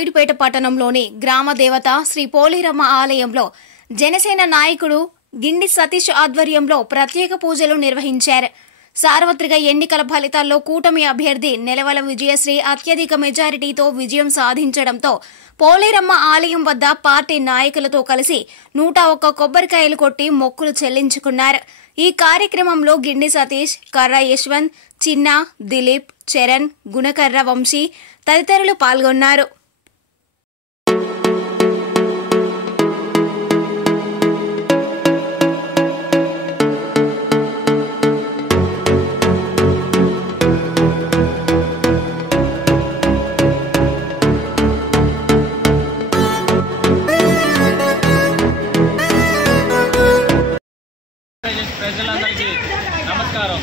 నాయుడుపేట పట్టణంలోని గ్రామ దేవత శ్రీ పోలేరమ్మ ఆలయంలో జనసేన నాయకుడు గిండి సతీష్ ఆధ్వర్యంలో ప్రత్యేక పూజలు నిర్వహించారు. సార్వత్రిక ఎన్నికల ఫలితాల్లో కూటమి అభ్యర్థి నెలవల విజయశ్రీ అత్యధిక మెజారిటీతో విజయం సాధించడంతో పోలేరమ్మ ఆలయం వద్ద పార్టీ నాయకులతో కలిసి 101 కొబ్బరికాయలు కొట్టి మొక్కులు చెల్లించుకున్నారు. ఈ కార్యక్రమంలో గిండి సతీష్, కర్ర యశ్వంత్, చిన్న, దిలీప్, చరణ్, గుణకర్ర వంశీ తదితరులు పాల్గొన్నారు. ప్రజలందరికీ నమస్కారం.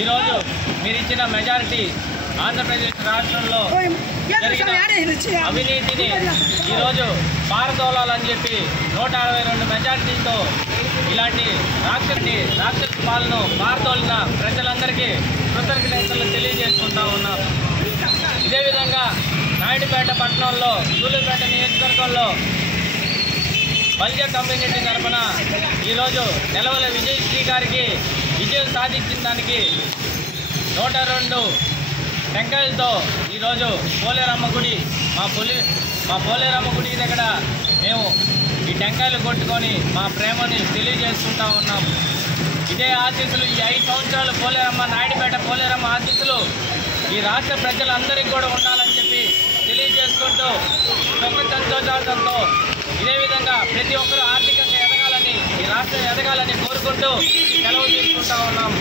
ఈరోజు మీరు ఇచ్చిన మెజారిటీ ఆంధ్రప్రదేశ్ రాష్ట్రంలో జరిగిన అవినీతిని ఈరోజు పారదోలాలని చెప్పి 162 మెజారిటీతో ఇలాంటి రాక్షస పాలన పారదోలిన ప్రజలందరికీ కృతజ్ఞతలు తెలియజేసుకుంటా ఉన్నాం. ఇదే విధంగా నాయుడుపేట పట్టణంలో సూలూరుపేట నియోజకవర్గంలో బల్జ కమ్యూనిటీ తరఫున ఈరోజు నెలవల విజయశ్రీ గారికి విజయం సాధించిన దానికి 102 టెంకాయలతో ఈరోజు పోలేరమ్మ గుడి మా పోలేరమ్మ గుడి దగ్గర మేము ఈ టెంకాయలు కొట్టుకొని మా ప్రేమని తెలియజేసుకుంటా ఉన్నాము. ఇదే ఆశీస్సులు ఈ 5 సంవత్సరాలు పోలేరమ్మ నాయుడుపేట పోలేరమ్మ ఆశీస్సులు ఈ రాష్ట్ర ప్రజలందరికీ కూడా ఉండాలని చెప్పి తెలియజేసుకుంటూ సుఖ సంతోషాలతో ఇదే విధంగా ప్రతి ఒక్కరూ ఆర్థికంగా ఎదగాలని, ఈ రాష్ట్రం ఎదగాలని కోరుకుంటూ సెలవు తీసుకుంటా ఉన్నాం.